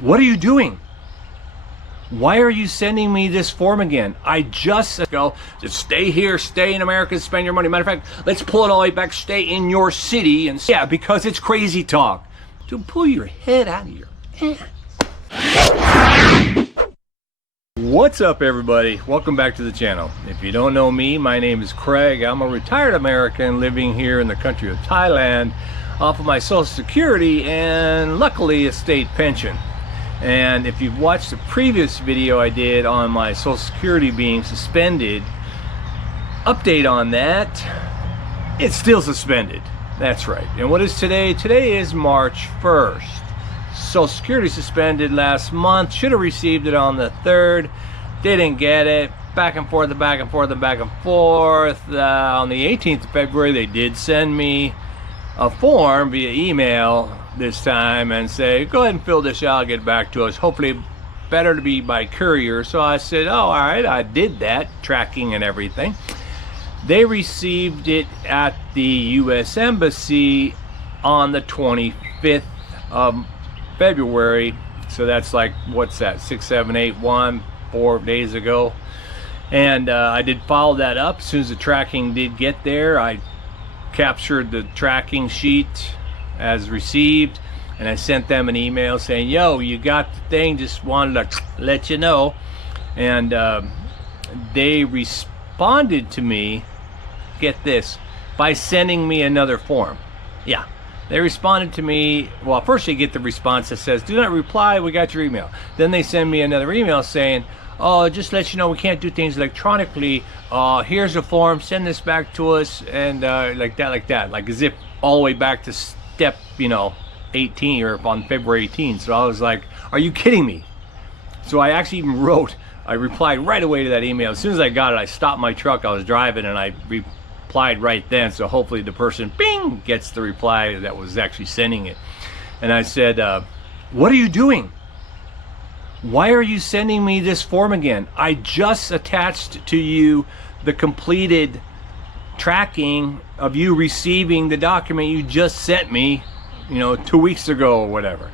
What are you doing? Why are you sending me this form again? I just stay here, stay in America, spend your money. Matter of fact, let's pull it all the way back, stay in your city. And yeah, because it's crazy talk. To pull your head out of your head. What's up, everybody? Welcome back to the channel. If you don't know me, my name is Craig. I'm a retired American living here in the country of Thailand off of my Social Security and luckily a state pension. And if you've watched the previous video I did on my Social Security being suspended, update on that, it's still suspended. That's right. And what is today? Today is March 1st. Social Security suspended last month. Should have received it on the 3rd. Didn't get it. Back and forth and back and forth and back and forth. On the 18th of February, they did send me a form via email this time and say, go ahead and fill this out, get back to us. Hopefully better to be by courier. So I said, oh, all right, I did that, tracking and everything. They received it at the U.S. Embassy on the 25th of February. So that's like, what's that, 6, 7, 8, 4 days ago. And I did follow that up. As soon as the tracking did get there, I captured the tracking sheet as received, and I sent them an email saying, yo, you got the thing, just wanted to let you know. And they responded to me, get this, by sending me another form. Yeah, they responded to me. Well, first you get the response that says, do not reply, we got your email. Then they send me another email saying, oh, just let you know we can't do things electronically. Here's a form, send this back to us. And like that, like as if all the way back to step, 18 or on February 18th. So I was like, are you kidding me? So I actually even I replied right away to that email. As soon as I got it, I stopped my truck I was driving and I replied right then. So hopefully the person, bing, gets the reply that was actually sending it. And I said, what are you doing? Why are you sending me this form again? I just attached to you the completed tracking of you receiving the document you just sent me, 2 weeks ago or whatever.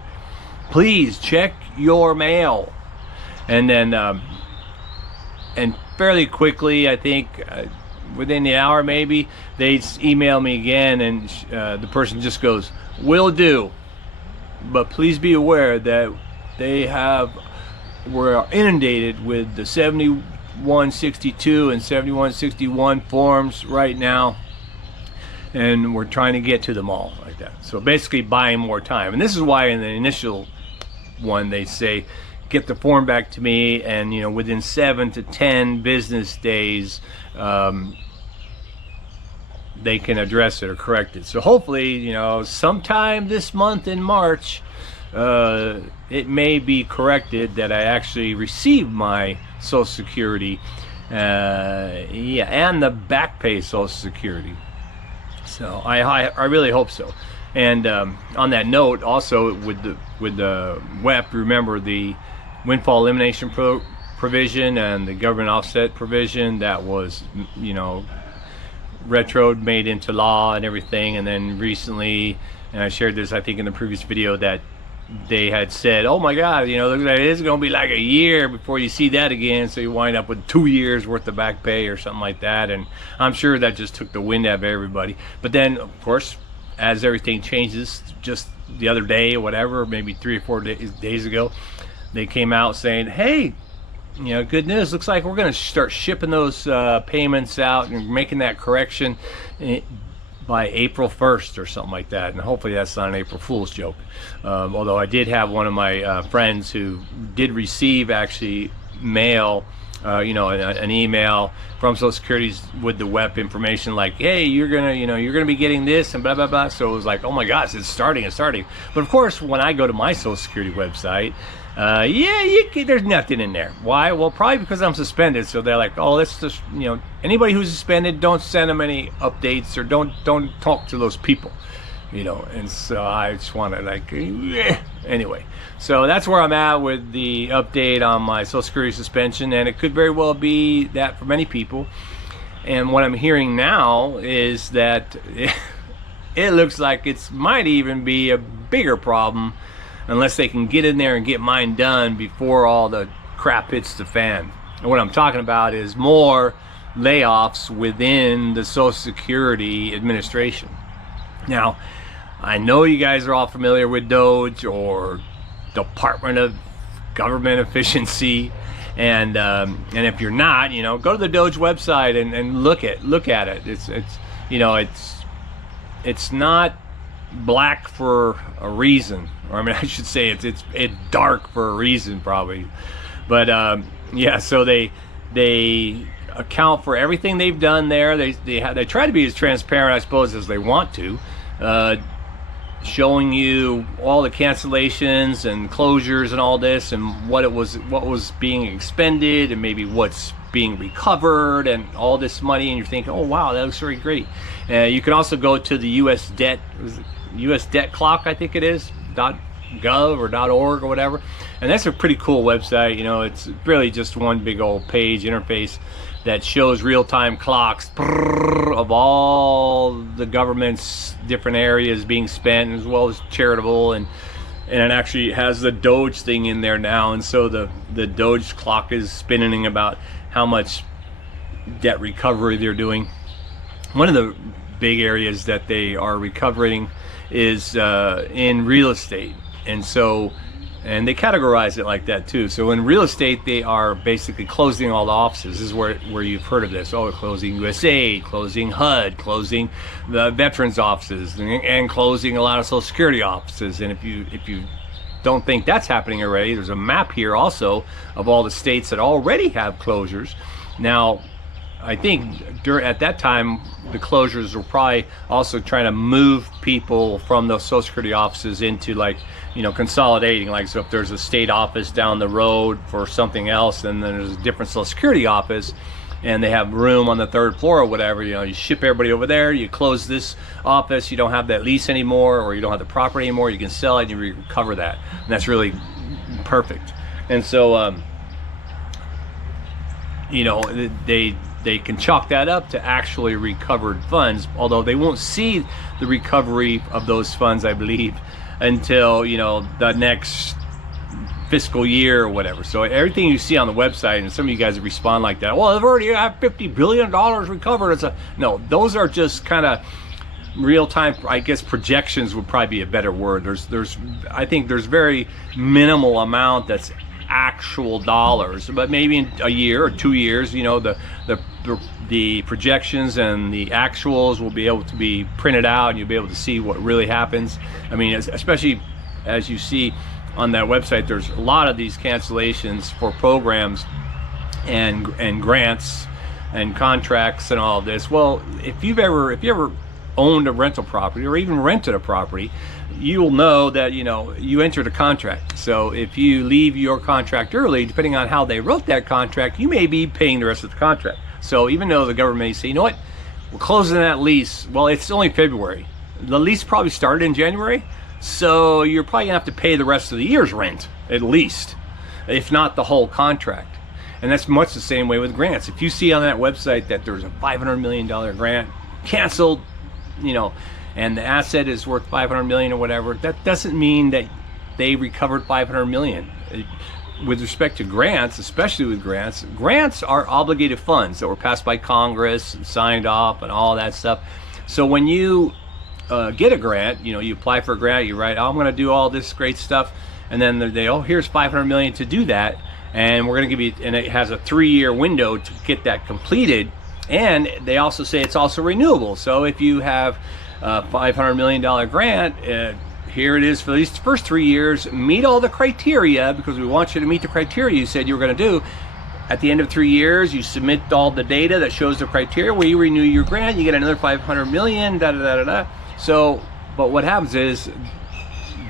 Please check your mail. And then, and fairly quickly, I think within the hour maybe, they email me again, and the person just goes, will do. But please be aware that they were inundated with the 7162 and 7161 forms right now, and we're trying to get to them all like that. So basically buying more time. And this is why in the initial one they say get the form back to me, and within 7 to 10 business days they can address it or correct it. So hopefully sometime this month in March it may be corrected that I actually received my Social Security, yeah, and the back pay Social Security. So I really hope so. And on that note, also with the WEP, remember the windfall elimination provision and the government offset provision that was retroed, made into law and everything. And then recently, and I shared this I think in the previous video, that they had said, oh my God, looks like it's going to be like a year before you see that again. So you wind up with 2 years worth of back pay or something like that. And I'm sure that just took the wind out of everybody. But then, of course, as everything changes, just the other day or whatever, maybe 3 or 4 days ago, they came out saying, hey, good news. Looks like we're going to start shipping those payments out and making that correction by April 1st or something like that. And hopefully that's not an April Fool's joke. Although I did have one of my friends who did receive actually mail, an email from Social Security with the WEP information, like, hey, you're gonna be getting this and blah blah blah. So it was like, oh my gosh, it's starting. But of course, when I go to my Social Security website, there's nothing in there. Why? Well, probably because I'm suspended. So they're like, oh, let's just, anybody who's suspended, don't send them any updates, or don't talk to those people, and so I just want to anyway. So that's where I'm at with the update on my Social Security suspension, and it could very well be that for many people. And what I'm hearing now is that it looks like it might even be a bigger problem unless they can get in there and get mine done before all the crap hits the fan. And what I'm talking about is more layoffs within the Social Security Administration. Now, I know you guys are all familiar with DOGE, or Department of Government Efficiency, and if you're not, you know, go to the DOGE website and look at it. It's you know, it's not black for a reason, or I mean, I should say it's dark for a reason, probably. But yeah, so they account for everything they've done there. They try to be as transparent, I suppose, as they want to, showing you all the cancellations and closures and all this, and what was being expended, and maybe what's being recovered, and all this money. And you're thinking, oh wow, that looks very great. You can also go to the US debt clock, I think it is, .gov or .org or whatever, and that's a pretty cool website. You know, it's really just one big old page interface that shows real-time clocks of all the government's different areas being spent, as well as charitable, and it actually has the DOGE thing in there now. And so the DOGE clock is spinning about how much debt recovery they're doing. One of the big areas that they are recovering is in real estate, and they categorize it like that too. So in real estate, they are basically closing all the offices. This is where you've heard of this. Oh, closing USAID, closing HUD, closing the veterans offices, and closing a lot of Social Security offices. And if you don't think that's happening already, there's a map here also of all the states that already have closures. Now, I think at that time, the closures were probably also trying to move people from those Social Security offices into, like, you know, consolidating. Like, so if there's a state office down the road for something else, and then there's a different Social Security office, and they have room on the 3rd floor or whatever, you know, you ship everybody over there, you close this office, you don't have that lease anymore, or you don't have the property anymore, you can sell it and you recover that. And that's really perfect. And so, you know, they can chalk that up to actually recovered funds, although they won't see the recovery of those funds, I believe, until, you know, the next fiscal year or whatever. So everything you see on the website, and some of you guys respond like that, well, I've already have $50 billion recovered. No, those are just kind of real-time, I guess projections would probably be a better word. I think there's very minimal amount that's actual dollars, but maybe in a year or 2 years, you know, the projections and the actuals will be able to be printed out, and you'll be able to see what really happens. I mean, especially as you see on that website, there's a lot of these cancellations for programs and grants and contracts and all of this. Well, if you ever owned a rental property or even rented a property, you'll know that, you know, you entered a contract. So if you leave your contract early, depending on how they wrote that contract, you may be paying the rest of the contract. So even though the government may say, you know what, we're closing that lease, well, it's only February. The lease probably started in January, so you're probably gonna have to pay the rest of the year's rent, at least, if not the whole contract. And that's much the same way with grants. If you see on that website that there's a $500 million grant canceled, you know, and the asset is worth 500 million or whatever, that doesn't mean that they recovered 500 million. With respect to grants, especially with grants are obligated funds that were passed by Congress and signed off and all that stuff. So when you get a grant, you know, you apply for a grant, you write, oh, I'm going to do all this great stuff, and then they, oh, here's 500 million to do that, and we're going to give you, and it has a 3-year window to get that completed. And they also say it's also renewable. So if you have a $500 million grant, here it is for these first 3 years, meet all the criteria, because we want you to meet the criteria you said you were going to do. At the end of 3 years, you submit all the data that shows the criteria, we renew your grant, you get another 500 million, da da da da da. So, but what happens is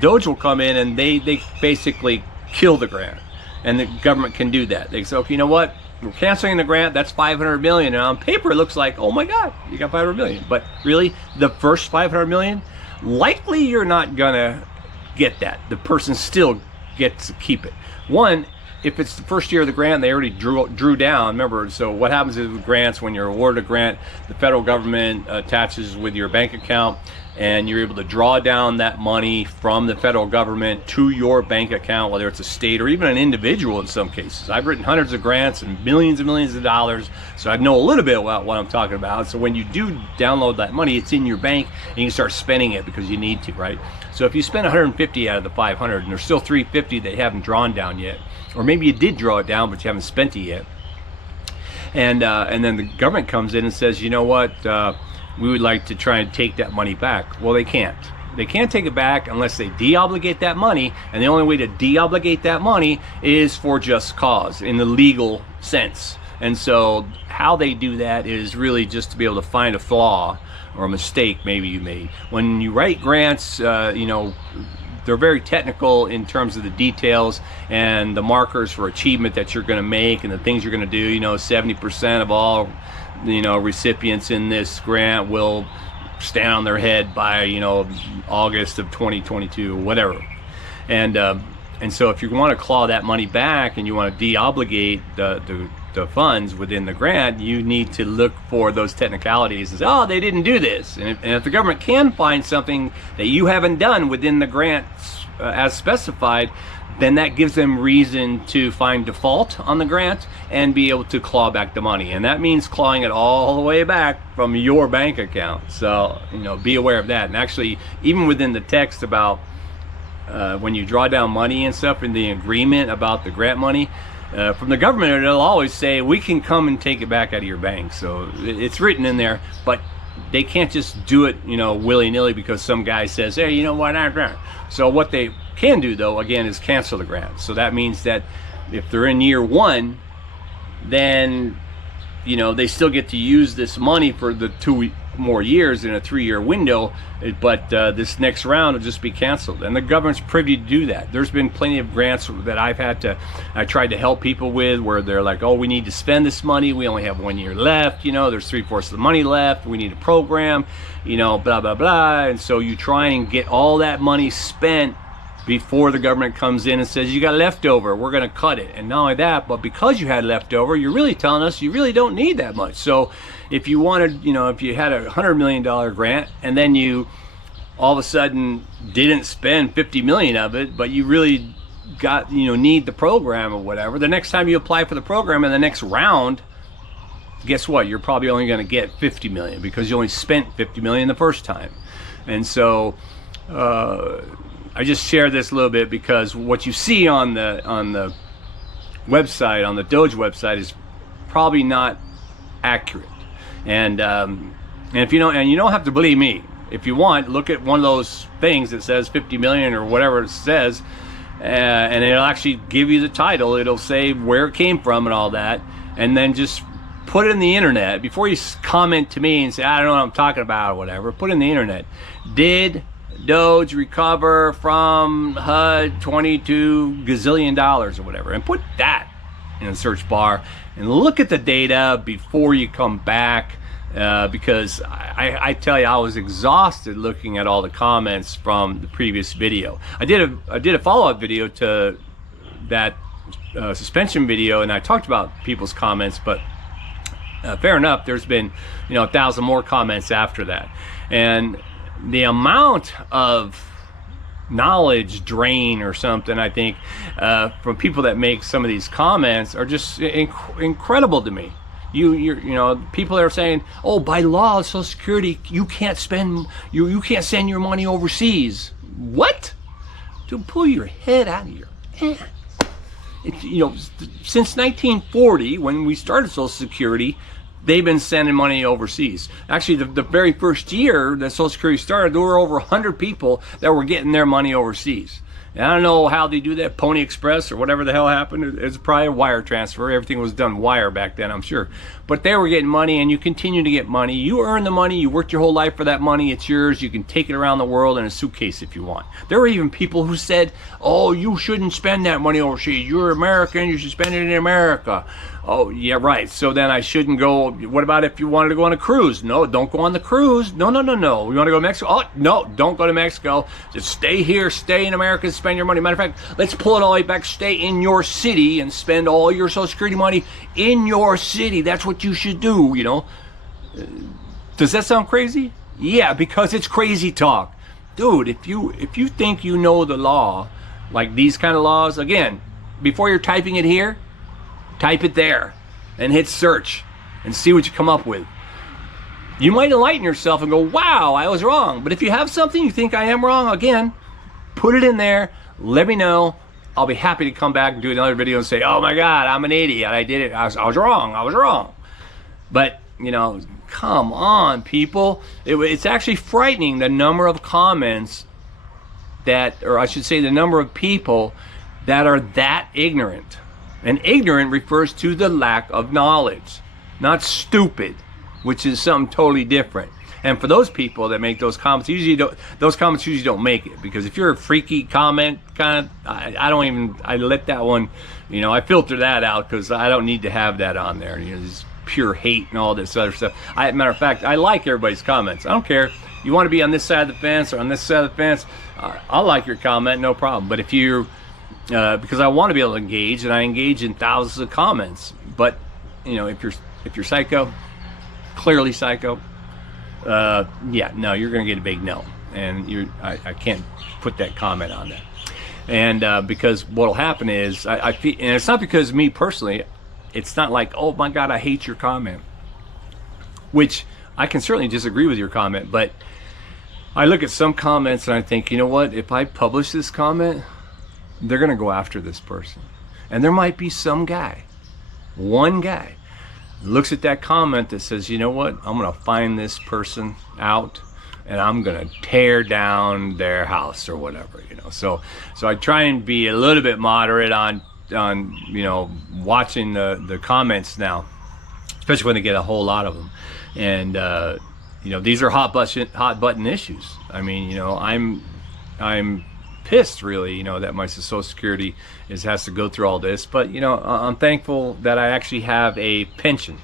DOGE will come in and they basically kill the grant, and the government can do that. They say, okay, you know what? We're canceling the grant, that's 500 million. And on paper, it looks like, oh my God, you got 500 million. But really, the first 500 million, likely you're not gonna get that. The person still gets to keep it. One, if it's the first year of the grant, they already drew down. Remember, so what happens is with grants, when you're awarded a grant, the federal government attaches with your bank account, and you're able to draw down that money from the federal government to your bank account, whether it's a state or even an individual in some cases. I've written hundreds of grants and millions of dollars, so I know a little bit about what I'm talking about. So when you do download that money, it's in your bank, and you can start spending it because you need to, right? So if you spend 150 out of the 500, and there's still 350 that you haven't drawn down yet, or maybe you did draw it down, but you haven't spent it yet, and then the government comes in and says, you know what, we would like to try and take that money back. Well, they can't. They can't take it back unless they de-obligate that money, and the only way to de-obligate that money is for just cause in the legal sense. And so how they do that is really just to be able to find a flaw or a mistake maybe you made. When you write grants, you know, they're very technical in terms of the details and the markers for achievement that you're going to make and the things you're going to do. You know, 70% of all, you know, recipients in this grant will stand on their head by, you know, August of 2022 or whatever. And so if you want to claw that money back and you want to de-obligate the funds within the grant, you need to look for those technicalities and say, oh, they didn't do this. And if the government can find something that you haven't done within the grant as specified, then that gives them reason to find default on the grant and be able to claw back the money. And that means clawing it all the way back from your bank account. So, you know, be aware of that. And actually, even within the text about when you draw down money and stuff in the agreement about the grant money, from the government, it'll always say, we can come and take it back out of your bank. So it's written in there, but they can't just do it, you know, willy-nilly because some guy says, hey, you know what, so what they can do, though, again, is cancel the grant. So that means that if they're in year one, then, you know, they still get to use this money for the 2 more years in a 3-year window, but this next round will just be canceled, and the government's privy to do that. There's been plenty of grants that I tried to help people with where they're like, oh, we need to spend this money, we only have 1 year left, you know, there's 3/4 of the money left, we need a program, you know, blah blah blah. And so you try and get all that money spent before the government comes in and says, you got leftover, we're going to cut it. And not only that, but because you had leftover, you're really telling us you really don't need that much. So if you wanted, you know, if you had a $100 million grant and then you all of a sudden didn't spend 50 million of it, but you really got, you know, need the program or whatever, the next time you apply for the program in the next round, guess what, you're probably only going to get 50 million because you only spent 50 million the first time. And so I just share this a little bit because what you see on the website, on the DOGE website, is probably not accurate. And if you know, and you don't have to believe me. If you want, look at one of those things that says 50 million or whatever it says, and it'll actually give you the title. It'll say where it came from and all that, and then just put it in the internet before you comment to me and say, I don't know what I'm talking about or whatever. Put it in the internet. Did DOGE recover from HUD $22 gazillion or whatever, and put that in the search bar and look at the data before you come back, because I tell you, I was exhausted looking at all the comments from the previous video. I did a follow-up video to that suspension video, and I talked about people's comments, but fair enough, there's been, you know, 1,000 more comments after that. And the amount of knowledge drain or something, I think, from people that make some of these comments are just incredible to me. You know, people are saying, oh, by law, Social Security, you can't spend, you can't send your money overseas. What? To pull your head out of your pants. You know, since 1940, when we started Social Security, they've been sending money overseas. Actually, the very first year that Social Security started, there were over 100 people that were getting their money overseas. And I don't know how they do that, Pony Express or whatever the hell happened. It's probably a wire transfer. Everything was done wire back then, I'm sure. But they were getting money, and you continue to get money. You earn the money. You worked your whole life for that money. It's yours. You can take it around the world in a suitcase if you want. There were even people who said, oh, you shouldn't spend that money overseas. You're American. You should spend it in America. Oh, yeah, right. So then I shouldn't go. What about if you wanted to go on a cruise? No, don't go on the cruise. No, no, no, no. We want to go to Mexico? Oh, no, don't go to Mexico. Just stay here, stay in America, and spend your money. Matter of fact, let's pull it all the way back. Stay in your city and spend all your Social Security money in your city. That's what you should do, you know. Does that sound crazy? Yeah, because it's crazy talk. Dude, if you think you know the law, like these kind of laws, again, before you're typing it here, type it there and hit search and see what you come up with. You might enlighten yourself and go, wow, I was wrong. But if you have something you think I am wrong, again, put it in there, let me know. I'll be happy to come back and do another video and say, oh my God, I'm an idiot. I did it. I was wrong. I was wrong. But, you know, come on, people. It's actually frightening the number of comments that, or I should say the number of people that are that ignorant. And ignorant refers to the lack of knowledge, not stupid, which is something totally different. And for those people that make those comments, those comments usually don't make it, because if you're a freaky comment kind of, I let that one, you know, I filter that out because I don't need to have that on there. You know, this pure hate and all this other stuff. Matter of fact, I like everybody's comments. I don't care. You want to be on this side of the fence or on this side of the fence, I'll like your comment, no problem. But if you're because I want to be able to engage, and I engage in thousands of comments. But you know, if you're psycho, clearly psycho, yeah, no, you're going to get a big no, and I can't put that comment on that. And because what'll happen is I feel, and it's not because me personally, it's not like, oh my God, I hate your comment, which I can certainly disagree with your comment, but I look at some comments and I think, you know what, if I publish this comment, they're going to go after this person. And there might be some guy, one guy, looks at that comment that says, you know what, I'm going to find this person out and I'm going to tear down their house or whatever, you know. So I try and be a little bit moderate on you know, watching the comments now, especially when they get a whole lot of them. And you know, these are hot button issues. I mean, you know, I'm pissed, really, you know, that my Social Security has to go through all this. But you know, I'm thankful that I actually have a pension,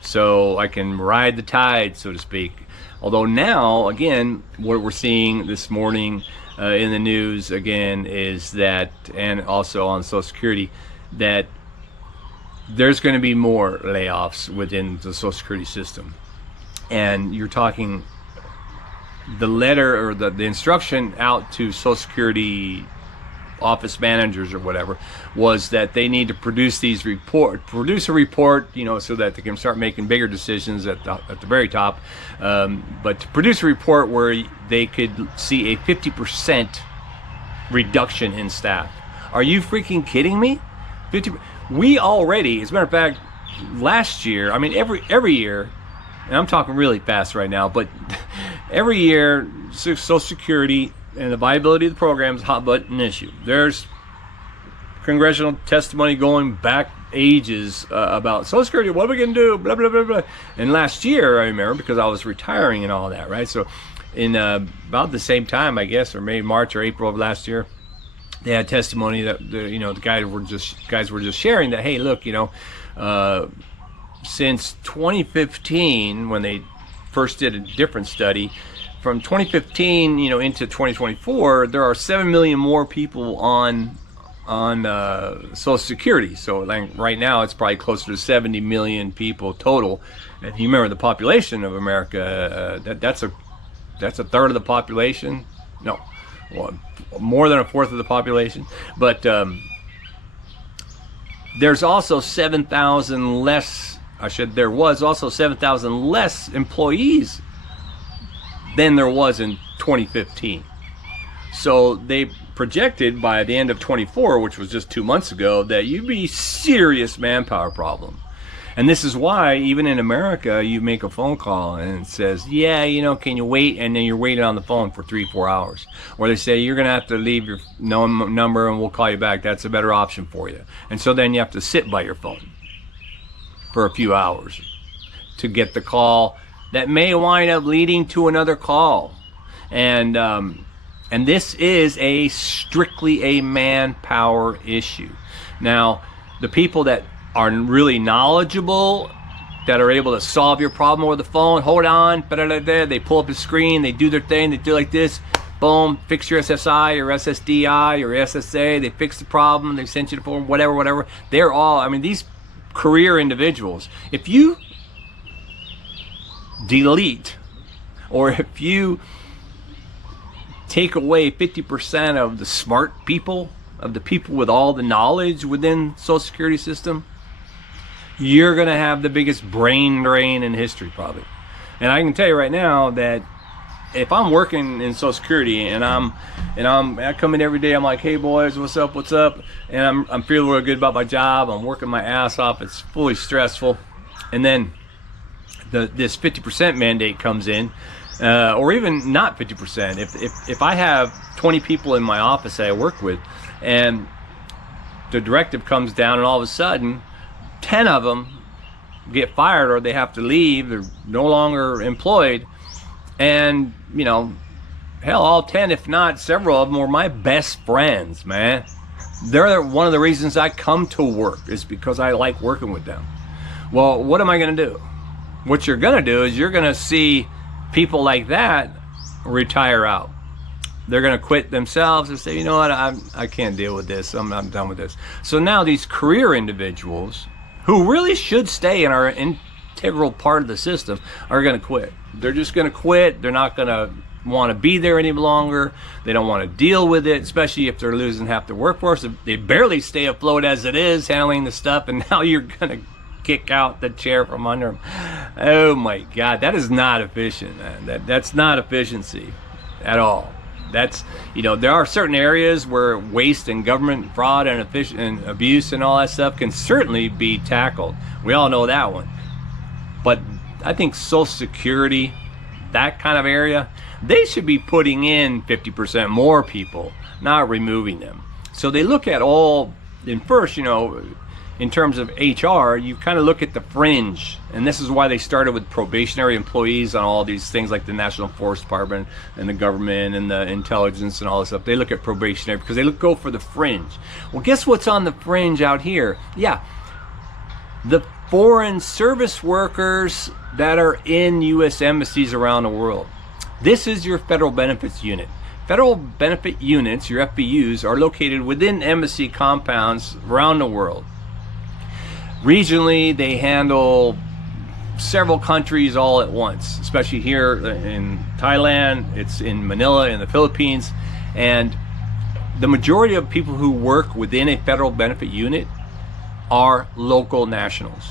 so I can ride the tide, so to speak. Although now, again, what we're seeing this morning in the news again is that, and also on Social Security, that there's going to be more layoffs within the Social Security system. And you're talking, the letter or the instruction out to Social Security office managers or whatever was that they need to produce a report, you know, so that they can start making bigger decisions at the very top, but to produce a report where they could see a 50% reduction in staff. Are you freaking kidding me? 50. We already, as a matter of fact, last year, I mean, every year, and I'm talking really fast right now, but every year, Social Security and the viability of the program is a hot button issue. There's congressional testimony going back ages about Social Security, what are we going to do, blah, blah, blah, blah. And last year, I remember, because I was retiring and all that, right? So in about the same time, I guess, or maybe March or April of last year, they had testimony that you know, the guys were just sharing that, hey, look, you know, since 2015, when they first did a different study, from 2015, you know, into 2024, there are 7 million more people on Social Security. So like right now, it's probably closer to 70 million people total. And you remember the population of America, that's a third of the population. No, well, more than a fourth of the population. But there's also 7,000 less. There was also 7,000 less employees than there was in 2015. So they projected by the end of 24, which was just 2 months ago, that you'd be serious manpower problem. And this is why even in America, you make a phone call and it says, yeah, you know, can you wait? And then you're waiting on the phone for 3-4 hours. Or they say, you're gonna have to leave your number and we'll call you back. That's a better option for you. And so then you have to sit by your phone for a few hours to get the call that may wind up leading to another call. And this is strictly a manpower issue. Now, the people that are really knowledgeable, that are able to solve your problem over the phone. Hold on, they pull up a screen, they do their thing, they do like this, boom, fix your SSI, your SSDI, your SSA, they fix the problem, they sent you the form, whatever. They're all, I mean, these career individuals, if you delete, or if you take away 50% of the smart people, of the people with all the knowledge within Social Security system, you're gonna have the biggest brain drain in history, probably. And I can tell you right now that if I'm working in Social Security and I come in every day, I'm like, hey boys, what's up? And I'm feeling real good about my job. I'm working my ass off. It's fully stressful. And then this 50% mandate comes in, or even not 50%. If I have 20 people in my office that I work with, and the directive comes down, and all of a sudden 10 of them get fired, or they have to leave, they're no longer employed, and you know, hell, all 10, if not several of them, were my best friends, man. They're one of the reasons I come to work, is because I like working with them. Well, what am I gonna do? What you're gonna do is you're gonna see people like that retire out. They're gonna quit themselves and say, you know what, I can't deal with this, I'm done with this. So now these career individuals, who really should stay and are an integral part of the system, are gonna quit. They're just gonna quit. They're not gonna want to be there any longer. They don't want to deal with it, especially if they're losing half their workforce. They barely stay afloat as it is, handling the stuff, and now you're gonna kick out the chair from under them. Oh my God, that is not efficient, man. That's not efficiency at all. That's, you know, there are certain areas where waste and government fraud and abuse and all that stuff can certainly be tackled. We all know that one. But I think Social Security, that kind of area, they should be putting in 50% more people, not removing them. So they look at all, and first, you know, in terms of HR, you kind of look at the fringe, and this is why they started with probationary employees on all these things, like the National Forest Department and the government and the intelligence and all this stuff. They look at probationary because they go for the fringe. Well, guess what's on the fringe out here? Yeah, the foreign service workers that are in U.S. embassies around the world. This is your federal benefits unit. Federal benefit units, your FBUs, are located within embassy compounds around the world. Regionally, they handle several countries all at once, especially here in Thailand, it's in Manila, in the Philippines, and the majority of people who work within a federal benefit unit are local nationals.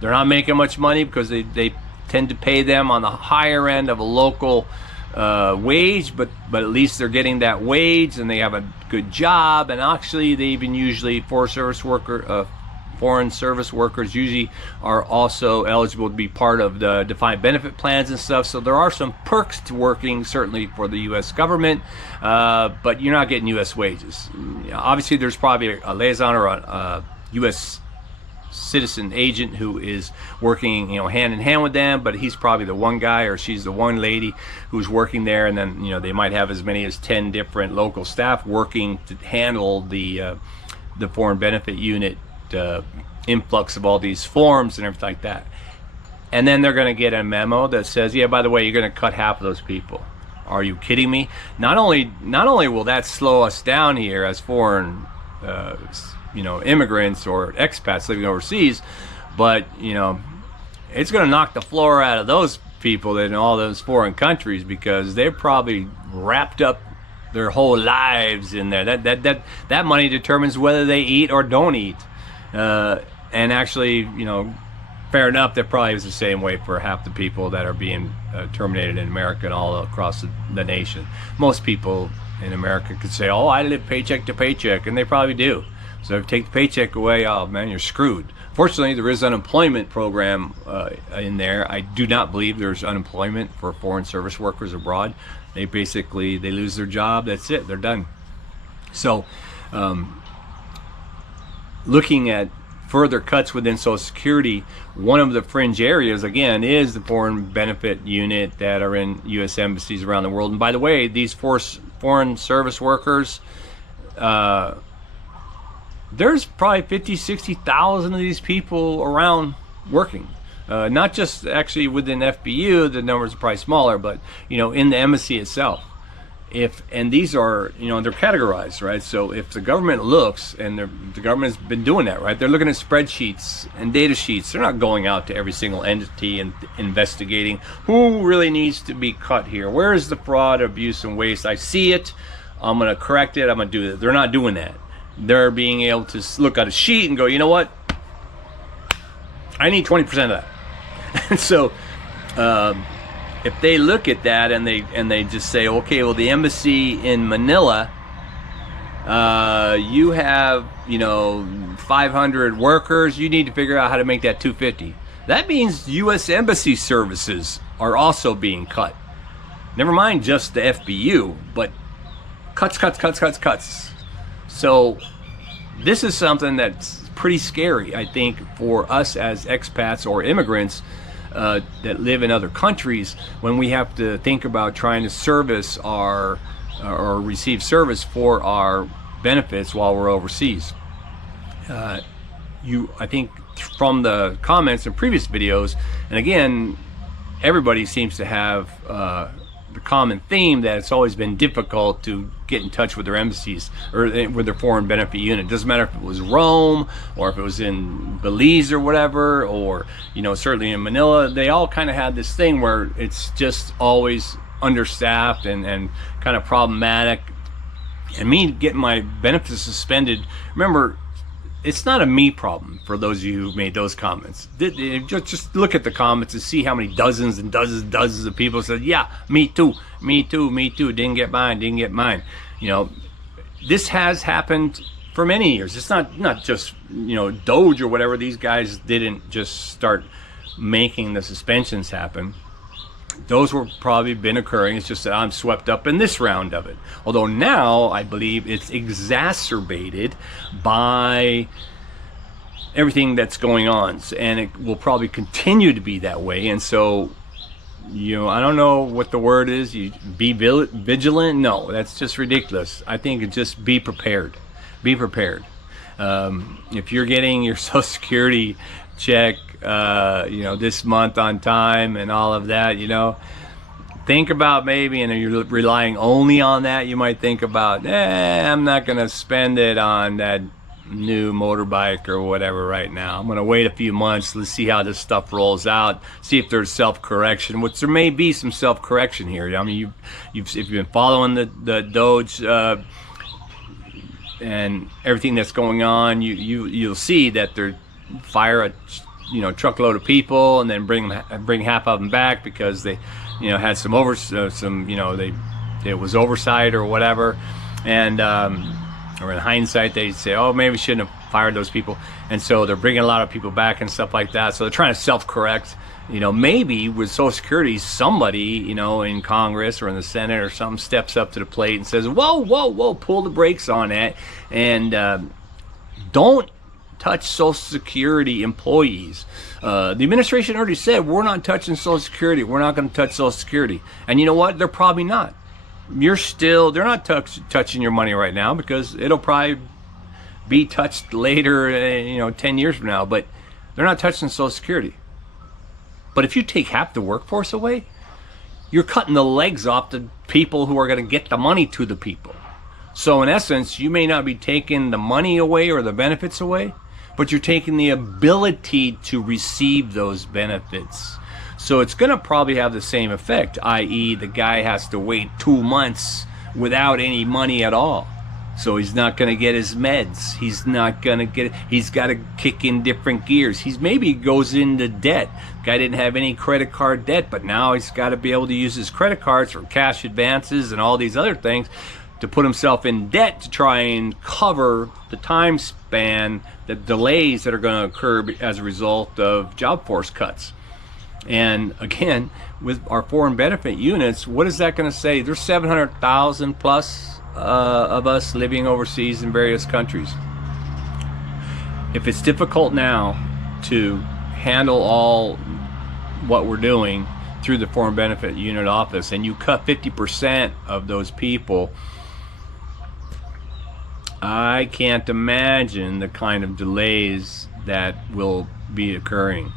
They're not making much money because they tend to pay them on the higher end of a local wage, but at least they're getting that wage and they have a good job. And actually, they even usually foreign service workers usually are also eligible to be part of the defined benefit plans and stuff. So there are some perks to working, certainly for the U.S. government, but you're not getting U.S. wages. Obviously, there's probably a liaison or a U.S. citizen agent who is working, you know, hand in hand with them, but he's probably the one guy or she's the one lady who's working there, and then, you know, they might have as many as 10 different local staff working to handle the foreign benefit unit influx of all these forms and everything like that. And then they're going to get a memo that says, yeah, by the way, you're going to cut half of those people. Are you kidding me? Not only will that slow us down here as foreign you know, immigrants or expats living overseas, but, you know, it's going to knock the floor out of those people in all those foreign countries, because they're probably wrapped up their whole lives in there. That money determines whether they eat or don't eat. And actually, you know, fair enough, that probably is the same way for half the people that are being terminated in America and all across the nation. Most people in America could say, oh, I live paycheck to paycheck, and they probably do. So if you take the paycheck away, oh man, you're screwed. Fortunately, there is an unemployment program in there. I do not believe there's unemployment for foreign service workers abroad. They basically, they lose their job, that's it, they're done. So looking at further cuts within Social Security, one of the fringe areas, again, is the foreign benefit unit that are in U.S. embassies around the world. And by the way, these foreign service workers, there's probably 50, 60,000 of these people around working. Not just actually within FBU, the numbers are probably smaller, but in the embassy itself. And these are, they're categorized, right? So if the government looks, and the government's been doing that, right? They're looking at spreadsheets and data sheets. They're not going out to every single entity and investigating who really needs to be cut here. Where is the fraud, abuse, and waste? I see it. I'm going to correct it. I'm going to do it. They're not doing that. They're being able to look at a sheet and go, you know what? I need 20% of that. And so, if they look at that and they just say, okay, well, the embassy in Manila, you have 500 workers. You need to figure out how to make that 250. That means U.S. embassy services are also being cut. Never mind just the FBU, but cuts. So this is something that's pretty scary, I think, for us as expats or immigrants that live in other countries, when we have to think about trying to service or receive service for our benefits while we're overseas. I think from the comments in previous videos, and again, everybody seems to have the common theme that it's always been difficult to get in touch with their embassies or with their foreign benefit unit. It doesn't matter if it was Rome or if it was in Belize or whatever, or certainly in Manila. They all kind of had this thing where it's just always understaffed and kind of problematic. And me getting my benefits suspended, remember, it's not a me problem. For those of you who made those comments, just look at the comments and see how many dozens and dozens of people said, yeah, me too, didn't get mine. This has happened for many years. It's not just DOGE or whatever. These guys didn't just start making the suspensions happen. Those were probably been occurring. It's just that I'm swept up in this round of it. Although now I believe it's exacerbated by everything that's going on, and it will probably continue to be that way. And so, I don't know what the word is. You be vigilant? No, that's just ridiculous. I think it's just be prepared. Be prepared. If you're getting your Social Security check this month on time and all of that, think about maybe, and you're relying only on that, you might think about, I'm not gonna spend it on that new motorbike or whatever right now. I'm gonna wait a few months. Let's see how this stuff rolls out, see if there's self-correction, which there may be some self-correction here. I mean, if you've been following the DOGE and everything that's going on, you'll see that they're fire a truckload of people and then bring half of them back because they had some it was oversight or whatever, and or in hindsight they say, oh, maybe we shouldn't have fired those people, and so they're bringing a lot of people back and stuff like that. So they're trying to self-correct. Maybe with Social Security, somebody in Congress or in the Senate or something steps up to the plate and says, whoa, pull the brakes on that, and don't touch Social Security employees. The administration already said, we're not touching Social Security. We're not going to touch Social Security. And you know what? They're probably not. They're not touching your money right now, because it'll probably be touched later, 10 years from now, but they're not touching Social Security. But if you take half the workforce away, you're cutting the legs off the people who are going to get the money to the people. So in essence, you may not be taking the money away or the benefits away, but you're taking the ability to receive those benefits. So it's going to probably have the same effect, i.e. the guy has to wait 2 months without any money at all. So he's not going to get his meds. He's got to kick in different gears. Maybe goes into debt. Guy didn't have any credit card debt, but now he's got to be able to use his credit cards for cash advances and all these other things to put himself in debt to try and cover the time span, the delays that are going to occur as a result of job force cuts. And again, with our foreign benefit units, what is that going to say? There's 700,000 plus of us living overseas in various countries. If it's difficult now to handle all what we're doing through the foreign benefit unit office, and you cut 50% of those people, I can't imagine the kind of delays that will be occurring.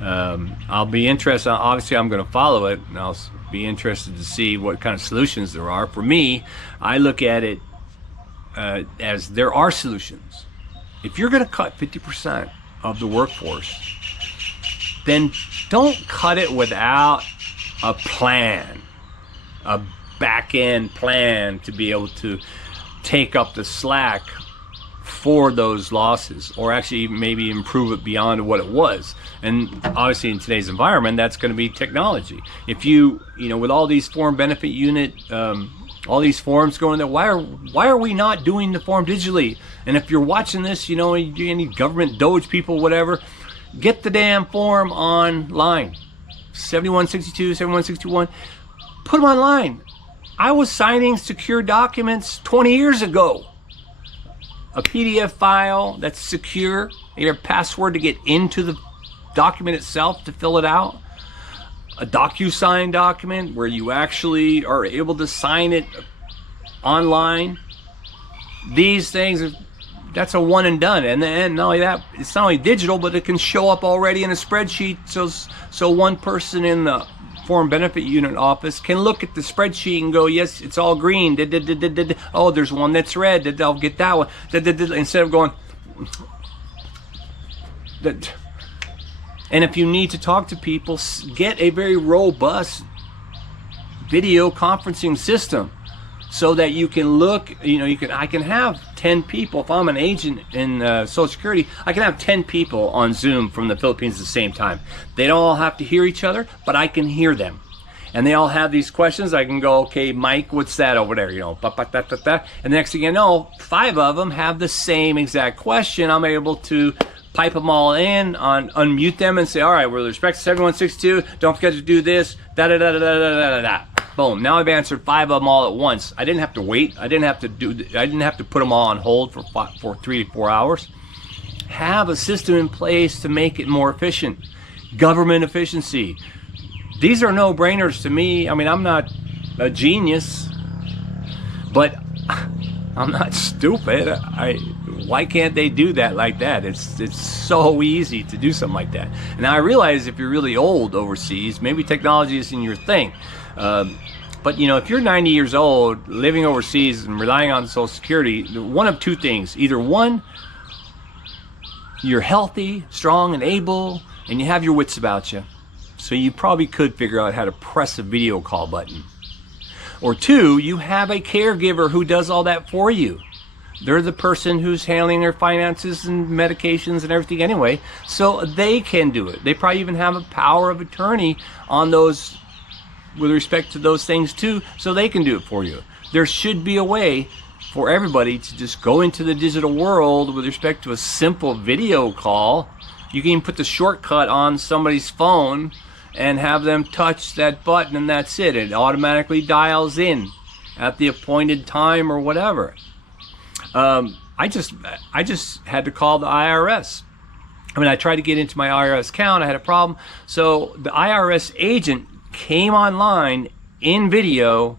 I'll be interested, obviously I'm going to follow it, and I'll be interested to see what kind of solutions there are. For me, I look at it as there are solutions. If you're going to cut 50% of the workforce, then don't cut it without a plan, a back-end plan to be able to take up the slack for those losses, or actually maybe improve it beyond what it was. And obviously in today's environment, that's going to be technology. If you know, with all these foreign benefit unit, all these forms going there, why are we not doing the form digitally? And if you're watching this, you know, any government DOGE people, whatever, get the damn form online. 7162, 7161, put them online. I was signing secure documents 20 years ago. A PDF file that's secure, your password to get into the document itself to fill it out. A DocuSign document where you actually are able to sign it online. These things, that's a one and done. And then not only that, it's not only digital, but it can show up already in a spreadsheet. So one person in the foreign benefit unit office can look at the spreadsheet and go, yes, it's all green. Oh, there's one that's red. I'll get that one. Instead of going, and if you need to talk to people, get a very robust video conferencing system so that you can look, you know, I can have 10 people. If I'm an agent in Social Security, I can have 10 people on Zoom from the Philippines at the same time. They don't all have to hear each other, but I can hear them. And they all have these questions. I can go, okay, Mike, what's that over there? You know, and the next thing you know, 5 of them have the same exact question. I'm able to pipe them all in, unmute them, and say, all right, with respect to 7162, don't forget to do this, Boom. Now I've answered 5 of them all at once. I didn't have to wait. I didn't have to put them all on hold for 3 to 4 hours. Have a system in place to make it more efficient. Government efficiency. These are no-brainers to me. I mean, I'm not a genius, but I'm not stupid. Why can't they do that like that? It's so easy to do something like that. And now I realize if you're really old overseas, maybe technology isn't your thing. But you know, if you're 90 years old, living overseas and relying on Social Security, one of 2 things. Either one, you're healthy, strong, and able, and you have your wits about you. So you probably could figure out how to press a video call button. Or 2, you have a caregiver who does all that for you. They're the person who's handling their finances and medications and everything anyway, so they can do it. They probably even have a power of attorney on those, with respect to those things too, so they can do it for you. There should be a way for everybody to just go into the digital world with respect to a simple video call. You can even put the shortcut on somebody's phone and have them touch that button, and that's it. It automatically dials in at the appointed time or whatever. I just had to call the IRS. I mean, I tried to get into my IRS account. I had a problem. So the IRS agent came online in video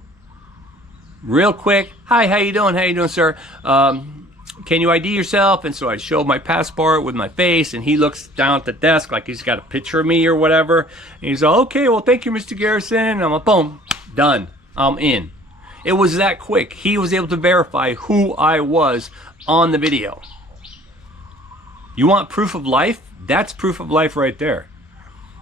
real quick. Hi, how you doing? How you doing, sir? Can you ID yourself? And so I showed my passport with my face, and he looks down at the desk like he's got a picture of me or whatever. And he's like, okay, well, thank you, Mr. Garrison. And I'm like, boom, done. I'm in. It was that quick. He was able to verify who I was on the video. You want proof of life? That's proof of life right there.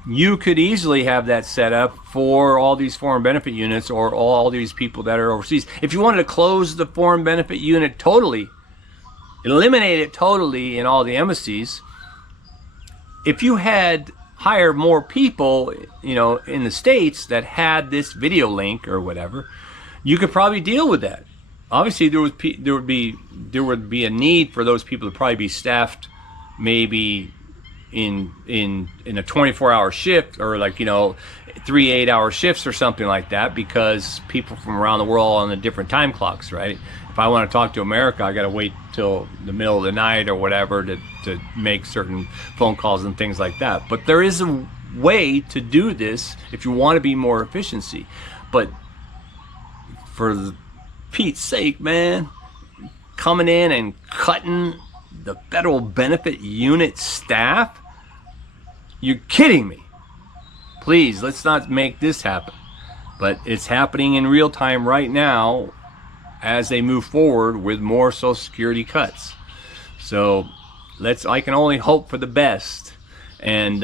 You could easily have that set up for all these foreign benefit units or all these people that are overseas. If you wanted to close the foreign benefit unit totally, eliminate it totally in all the embassies, if you had hired more people, you know, in the States that had this video link or whatever, you could probably deal with that. Obviously, there would be a need for those people to probably be staffed, maybe in a 24-hour shift, or like, you know, 3 8-hour shifts or something like that, because people from around the world are on the different time clocks, right? If I want to talk to America, I got to wait till the middle of the night or whatever to make certain phone calls and things like that. But there is a way to do this if you want to be more efficiency. But for Pete's sake, man, coming in and cutting the federal benefit unit staff? You're kidding me. Please, let's not make this happen. But it's happening in real time right now as they move forward with more Social Security cuts. So I can only hope for the best and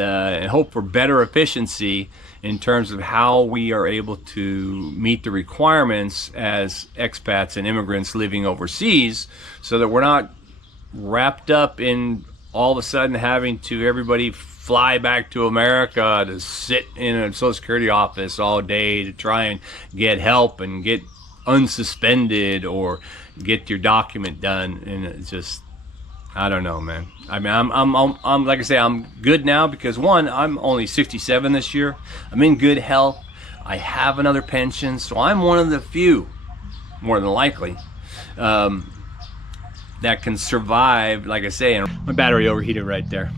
hope for better efficiency in terms of how we are able to meet the requirements as expats and immigrants living overseas, so that we're not wrapped up in all of a sudden having to everybody fly back to America to sit in a Social Security office all day to try and get help and get unsuspended or get your document done. And it's just, I don't know, man. I mean, I'm like I say, I'm good now because, one, I'm only 67 this year. I'm in good health. I have another pension, so I'm one of the few, more than likely, that can survive, like I say. And my battery overheated right there.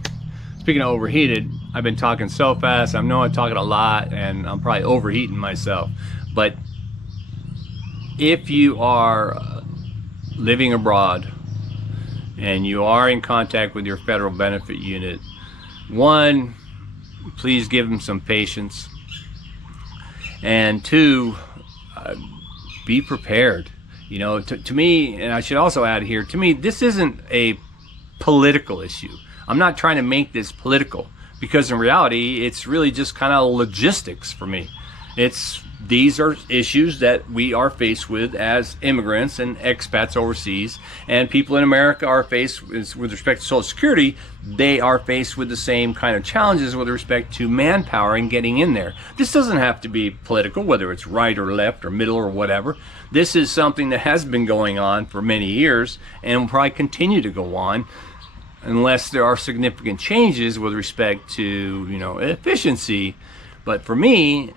Speaking of overheated, I've been talking so fast. I know I'm talking a lot, and I'm probably overheating myself. But if you are living abroad and you are in contact with your federal benefit unit, one, please give them some patience, and two, be prepared. You know, to me, and I should also add here, to me, this isn't a political issue. I'm not trying to make this political, because in reality, it's really just kind of logistics for me. These are issues that we are faced with as immigrants and expats overseas, and people in America are faced with respect to Social Security. They are faced with the same kind of challenges with respect to manpower and getting in there. This doesn't have to be political, whether it's right or left or middle or whatever. This is something that has been going on for many years and will probably continue to go on unless there are significant changes with respect to, you know, efficiency. But for me,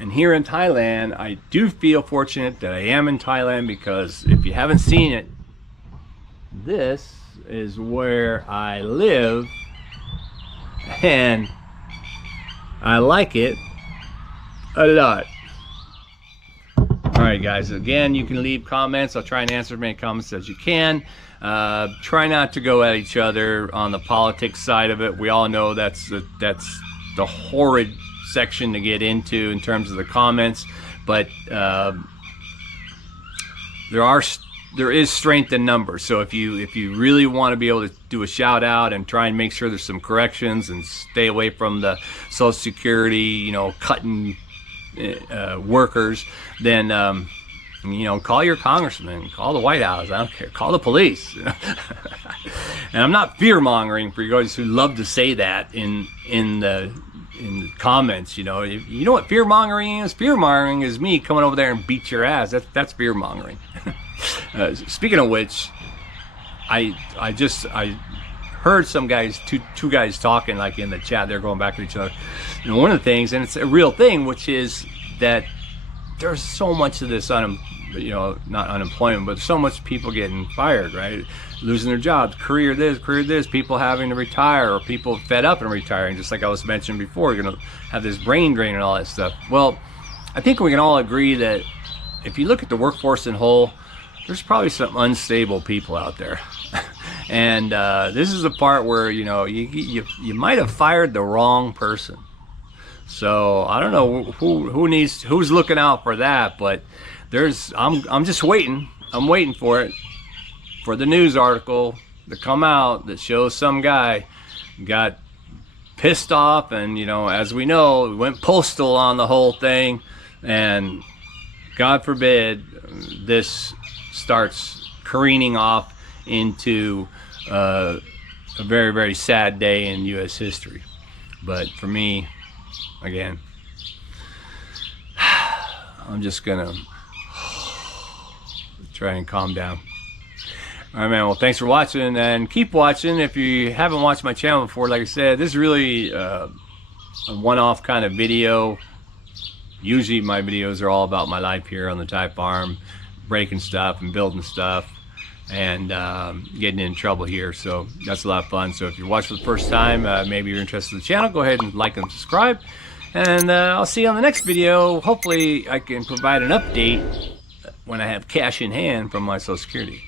and here in Thailand, I do feel fortunate that I am in Thailand, because if you haven't seen it, this is where I live, and I like it a lot. All right, guys, again, you can leave comments. I'll try and answer as many comments as you can. Try not to go at each other on the politics side of it. We all know that's the horrid section to get into in terms of the comments, but there is strength in numbers. So if you really want to be able to do a shout out and try and make sure there's some corrections and stay away from the Social Security, you know, cutting workers, then you know, call your congressman, call the White House, I don't care, call the police. And I'm not fear mongering for you guys who love to say that in the comments. You know what fear mongering is? Fear mongering is me coming over there and beat your ass. That's fear mongering. Speaking of which, I heard some guys, two guys talking like in the chat. They're going back to each other. You know, one of the things, and it's a real thing, which is that there's so much of this not unemployment, but so much people getting fired, right? Losing their jobs, career this, people having to retire, or people fed up and retiring, just like I was mentioning before. You're gonna have this brain drain and all that stuff. Well, I think we can all agree that if you look at the workforce in whole, there's probably some unstable people out there. And this is the part where, you know, you might have fired the wrong person. So I don't know who's looking out for that, but I'm just waiting. I'm waiting for it, for the news article to come out that shows some guy got pissed off, and, you know, as we know, went postal on the whole thing, and God forbid this starts careening off into a very, very sad day in U.S. history. But for me, again, I'm just gonna try and calm down. All right, man. Well, thanks for watching, and keep watching. If you haven't watched my channel before, like I said, this is really a one-off kind of video. Usually my videos are all about my life here on the Thai farm, breaking stuff and building stuff, and getting in trouble here. So that's a lot of fun. So if you're watching for the first time, maybe you're interested in the channel, go ahead and like and subscribe. And I'll see you on the next video. Hopefully I can provide an update when I have cash in hand from my Social Security.